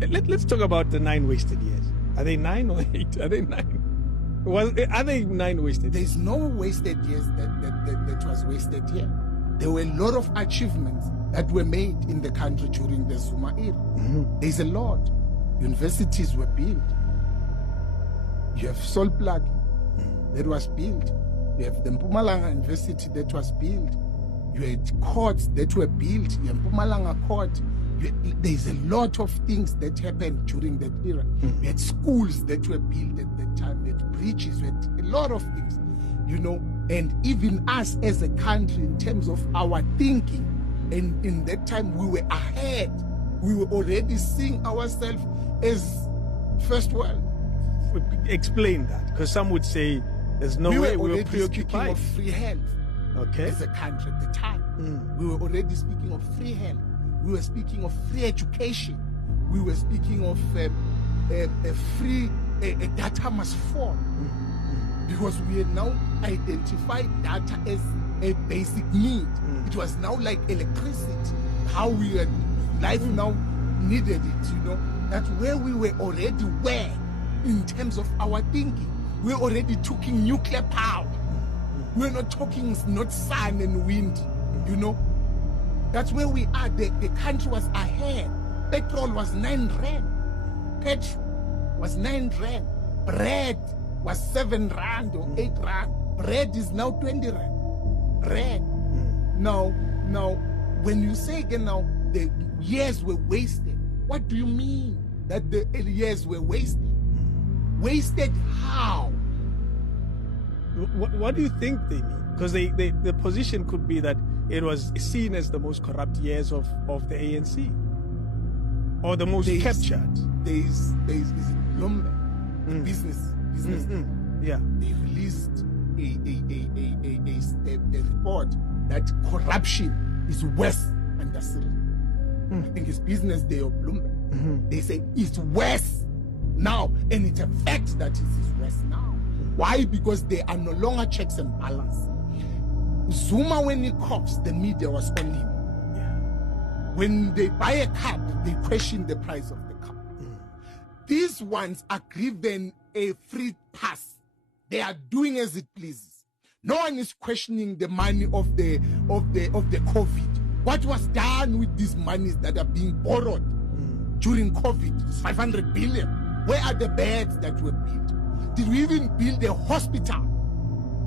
Let's talk about the 9 wasted years. Are they 9 or 8? Are they 9? Are they 9 wasted? There's no wasted years that was wasted here. There were a lot of achievements that were made in the country during the Zuma era. Mm-hmm. There's a lot. Universities were built. You have Sol Plaatje that was built. You have the Mpumalanga University that was built. You had courts that were built. You have Mpumalanga Court. There's a lot of things that happened during that era. Mm-hmm. We had schools that were built at that time. We had bridges. We had a lot of things, you know. And even us as a country, in terms of our thinking, and in that time we were ahead. We were already seeing ourselves as first world. Explain that, because some would say there's no way we were preoccupied. Speaking of free health, okay, as a country at the time. We were already speaking of free health. We were speaking of free education. We were speaking of a free data must fall, because we had now identified data as a basic need. It was now like electricity, how we had life now needed it. You know, that's where we were already where. In terms of our thinking, we're already talking nuclear power. We're not talking not sun and wind, you know. That's where we are. The country was ahead. Petrol was 9 rand. Petrol was 9 rand. Bread was 7 rand or 8 rand. Bread is now 20 rand. Bread. Now, when you say again now, the years were wasted, what do you mean that the years were wasted? Wasted how? What do you think they mean? Because the position could be that it was seen as the most corrupt years of the ANC, or the most captured. There's Bloomberg, business. Yeah, they released a report that corruption is worse under Cyril. I think it's Business Day of Bloomberg. They say it's worse now, and it's a fact that it is worse now. Why? Because there are no longer checks and balances. Zuma, when he coughs, the media was on him. Yeah. When they buy a cup, they question the price of the cup. These ones are given a free pass. They are doing as it pleases. No one is questioning the money of the COVID. What was done with these monies that are being borrowed during COVID? 500 billion. Where are the beds that were built? Did we even build a hospital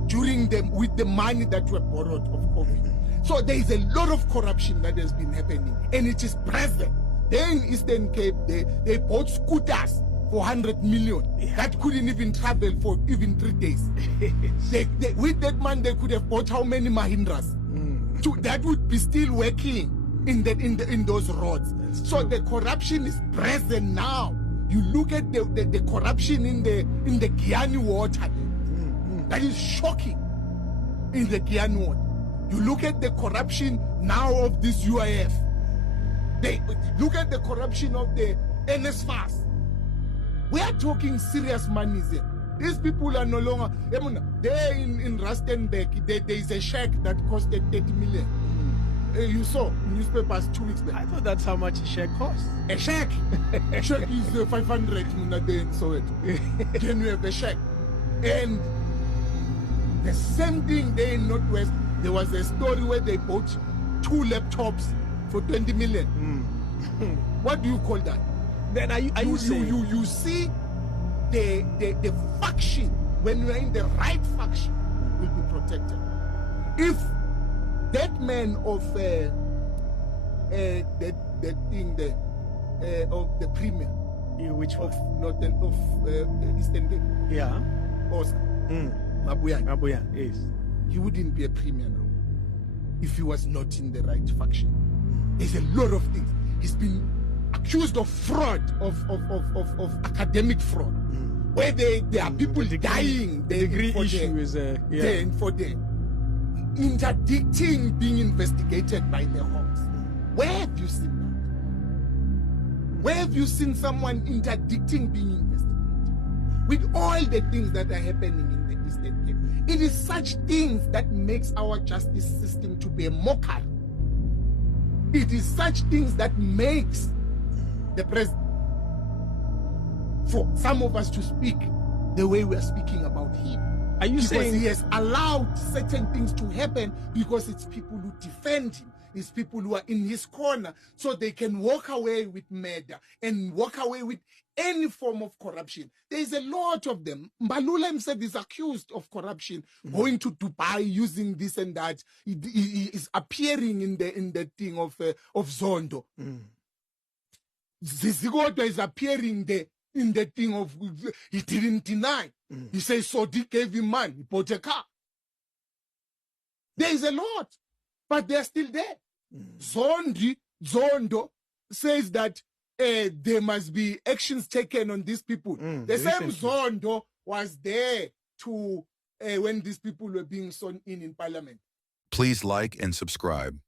with the money that were borrowed of COVID? So there is a lot of corruption that has been happening, and it is present. Then in Eastern Cape, they bought scooters for 100 million that couldn't even travel for even 3 days. With that money, they could have bought how many Mahindras? That would be still working in those roads. So the corruption is present now. You look at the corruption in the Giyani water. That is shocking. In the Giyani water. You look at the corruption now of this UIF. They look at the corruption of the NSFAS. We are talking serious money here. These people are no longer. There in Rustenburg, there is a shack that costed 30 million. You saw newspapers 2 weeks back. I thought that's how much a shack costs. A shack. A shack is 500 in Soweto. Then you have a shack. And the same thing there in Northwest, there was a story where they bought 2 laptops for 20 million. What do you call that? Then you see the faction, when you are in the right faction, will be protected. If that man of that thing there of the premier, which of Northern of Eastern Cape, Oscar Mabuya, yes, he wouldn't be a premier now if he was not in the right faction. There's a lot of things. He's been accused of fraud, of academic fraud, where there are people dying. The degree issue is for the interdicting being investigated by the Hawks. Where have you seen that? Where have you seen someone interdicting being investigated? With all the things that are happening in the Eastern Cape, it is such things that makes our justice system to be a mockery. It is such things that makes the president for some of us to speak the way we are speaking about him. Are you saying he has allowed certain things to happen because it's people who defend him, it's people who are in his corner, so they can walk away with murder and walk away with any form of corruption? There is a lot of them. Mbalula himself is accused of corruption, going to Dubai, using this and that. He is appearing in the thing of Zondo. Zizigodwa is appearing there in the thing of, he didn't deny. He says, Sodi gave him money, he bought a car. There is a lot, but they're still there. Zondo says that there must be actions taken on these people. The same Zondo was there to when these people were being sworn in Parliament. Please like and subscribe.